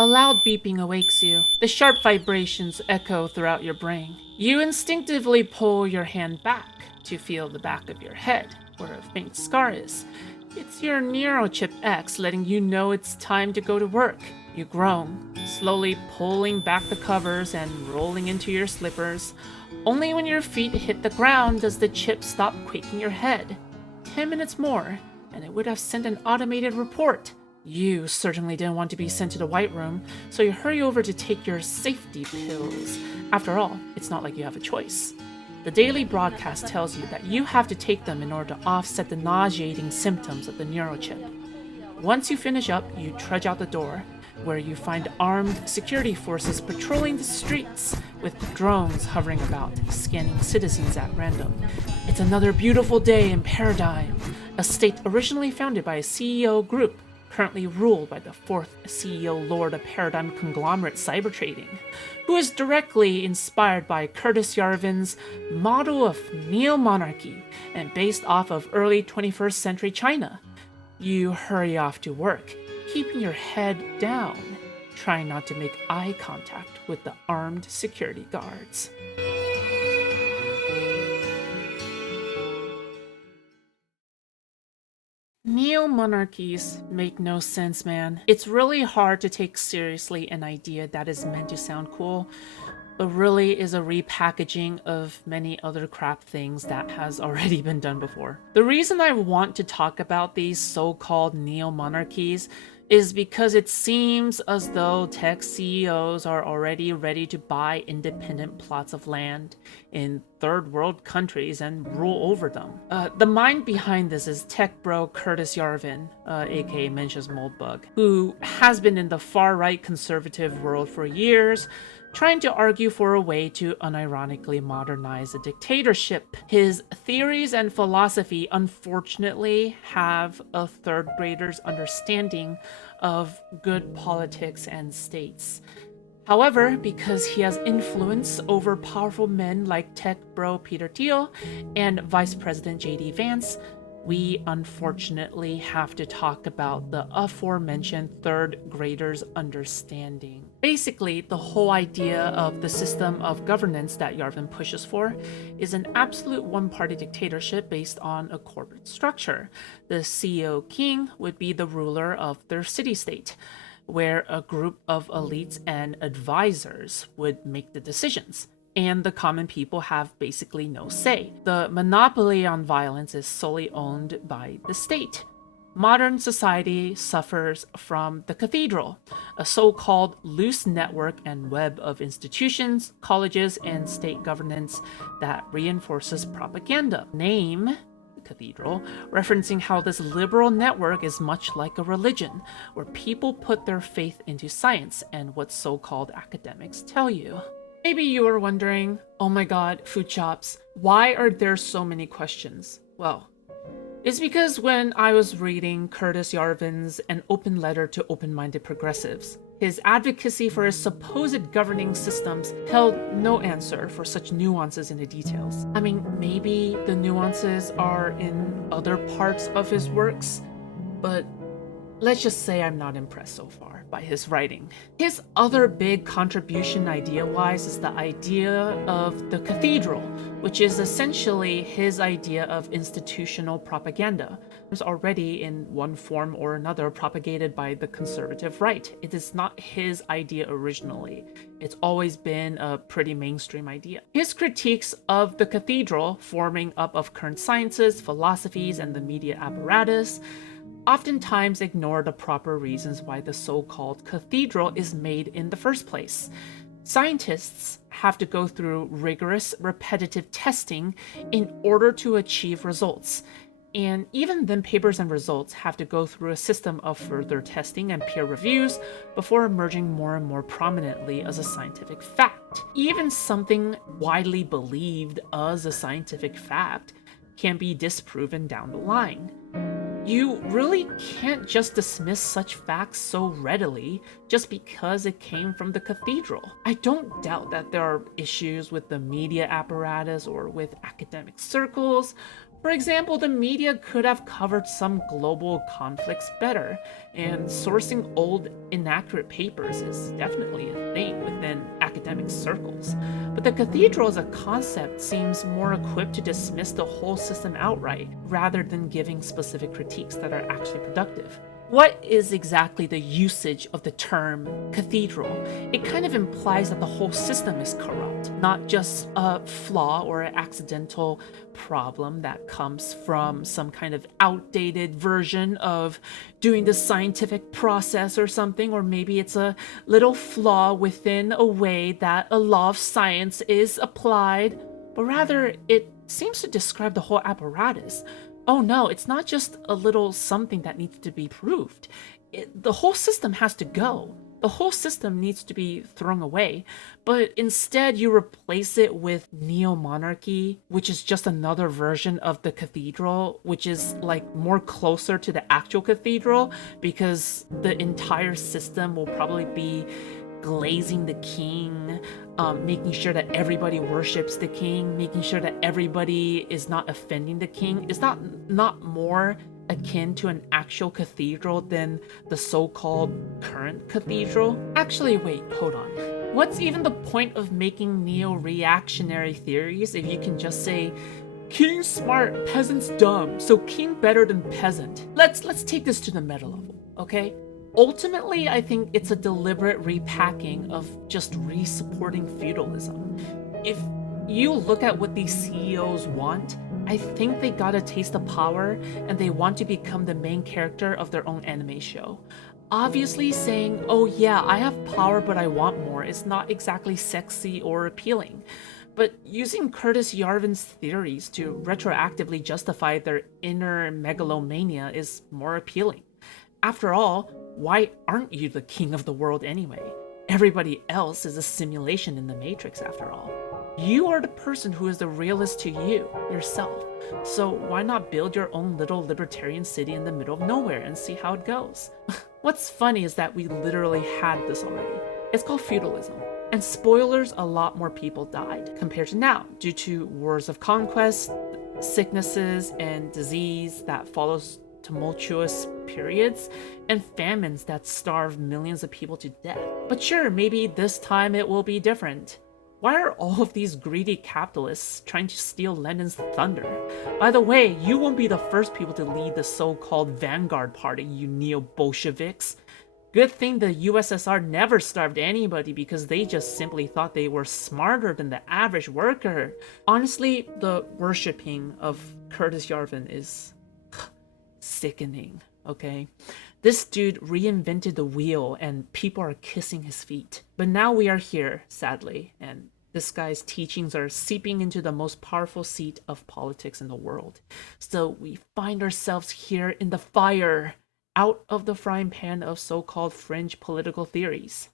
A loud beeping awakes you. The sharp vibrations echo throughout your brain. You instinctively pull your hand back to feel the back of your head, where a faint scar is. It's your neurochip X letting you know it's time to go to work. You groan, slowly pulling back the covers and rolling into your slippers. Only when your feet hit the ground does the chip stop quaking your head. 10 minutes more, and it would have sent an automated report. You certainly didn't want to be sent to the White Room, so you hurry over to take your safety pills. After all, it's not like you have a choice. The daily broadcast tells you that you have to take them in order to offset the nauseating symptoms of the neurochip. Once you finish up, you trudge out the door, where you find armed security forces patrolling the streets, with drones hovering about, scanning citizens at random. It's another beautiful day in Paradigm, a state originally founded by a CEO group, currently ruled by the fourth CEO Lord of Paradigm Conglomerate Cybertrading, who is directly inspired by Curtis Yarvin's model of neo-monarchy and based off of early 21st century China. You hurry off to work, keeping your head down, trying not to make eye contact with the armed security guards. Neo-monarchies make no sense, man. It's really hard to take seriously an idea that is meant to sound cool, but really is a repackaging of many other crap things that has already been done before. The reason I want to talk about these so-called neo-monarchies is because it seems as though tech CEOs are already ready to buy independent plots of land in third world countries and rule over them. The mind behind this is tech bro Curtis Yarvin, aka Mensch's Moldbug, who has been in the far-right conservative world for years, trying to argue for a way to unironically modernize a dictatorship. His theories and philosophy unfortunately have a third grader's understanding of good politics and states. However, because he has influence over powerful men like tech bro Peter Thiel and Vice President JD Vance, we unfortunately have to talk about the aforementioned third grader's understanding. Basically, the whole idea of the system of governance that Yarvin pushes for is an absolute one-party dictatorship based on a corporate structure. The CEO king would be the ruler of their city-state, where a group of elites and advisors would make the decisions, and the common people have basically no say. The monopoly on violence is solely owned by the state. Modern society suffers from the cathedral, a so-called loose network and web of institutions, colleges, and state governance that reinforces propaganda. Name cathedral, referencing how this liberal network is much like a religion, where people put their faith into science and what so-called academics tell you. Maybe you are wondering, oh my god, Foodshops, why are there so many questions? Well, it's because when I was reading Curtis Yarvin's An Open Letter to Open-Minded Progressives, his advocacy for his supposed governing systems held no answer for such nuances in the details. I mean, maybe the nuances are in other parts of his works, but let's just say I'm not impressed so far by his writing. His other big contribution idea-wise is the idea of the cathedral, which is essentially his idea of institutional propaganda. It was already in one form or another propagated by the conservative right. It is not his idea originally. It's always been a pretty mainstream idea. His critiques of the cathedral, forming up of current sciences, philosophies, and the media apparatus, oftentimes ignore the proper reasons why the so-called cathedral is made in the first place. Scientists have to go through rigorous, repetitive testing in order to achieve results. And even then, papers and results have to go through a system of further testing and peer reviews before emerging more and more prominently as a scientific fact. Even something widely believed as a scientific fact can be disproven down the line. You really can't just dismiss such facts so readily just because it came from the cathedral. I don't doubt that there are issues with the media apparatus or with academic circles For example, the media could have covered some global conflicts better, and sourcing old, inaccurate papers is definitely a thing within academic circles. But the cathedral as a concept seems more equipped to dismiss the whole system outright, rather than giving specific critiques that are actually productive. What is exactly the usage of the term cathedral? It kind of implies that the whole system is corrupt, not just a flaw or an accidental problem that comes from some kind of outdated version of doing the scientific process or something, or maybe it's a little flaw within a way that a law of science is applied, but rather it seems to describe the whole apparatus. Oh no, it's not just a little something that needs to be proved. The whole system has to go. The whole system needs to be thrown away. But instead, you replace it with neo monarchy, which is just another version of the cathedral, which is like more closer to the actual cathedral because the entire system will probably be glazing the king, making sure that everybody worships the king, making sure that everybody is not offending the king. Is that not more akin to an actual cathedral than the so-called current cathedral? Actually, wait, hold on. What's even the point of making neo-reactionary theories if you can just say king smart, peasants dumb, so king better than peasant? Let's take this to the meta level, okay? Ultimately, I think it's a deliberate repacking of just re-supporting feudalism. If you look at what these CEOs want, I think they got a taste of power and they want to become the main character of their own anime show. Obviously, saying, oh yeah, I have power but I want more is not exactly sexy or appealing. But using Curtis Yarvin's theories to retroactively justify their inner megalomania is more appealing. After all, why aren't you the king of the world anyway? Everybody else is a simulation in the Matrix after all. You are the person who is the realist to you, yourself. So why not build your own little libertarian city in the middle of nowhere and see how it goes? What's funny is that we literally had this already. It's called feudalism. And spoilers, a lot more people died compared to now due to wars of conquest, sicknesses, and disease that follows tumultuous periods, and famines that starve millions of people to death. But sure, maybe this time it will be different. Why are all of these greedy capitalists trying to steal Lenin's thunder? By the way, you won't be the first people to lead the so-called Vanguard Party, you neo-Bolsheviks. Good thing the USSR never starved anybody because they just simply thought they were smarter than the average worker. Honestly, the worshipping of Curtis Yarvin is sickening, okay? This dude reinvented the wheel and people are kissing his feet. But now we are here, sadly, and this guy's teachings are seeping into the most powerful seat of politics in the world. So we find ourselves here in the fire, out of the frying pan of so-called fringe political theories.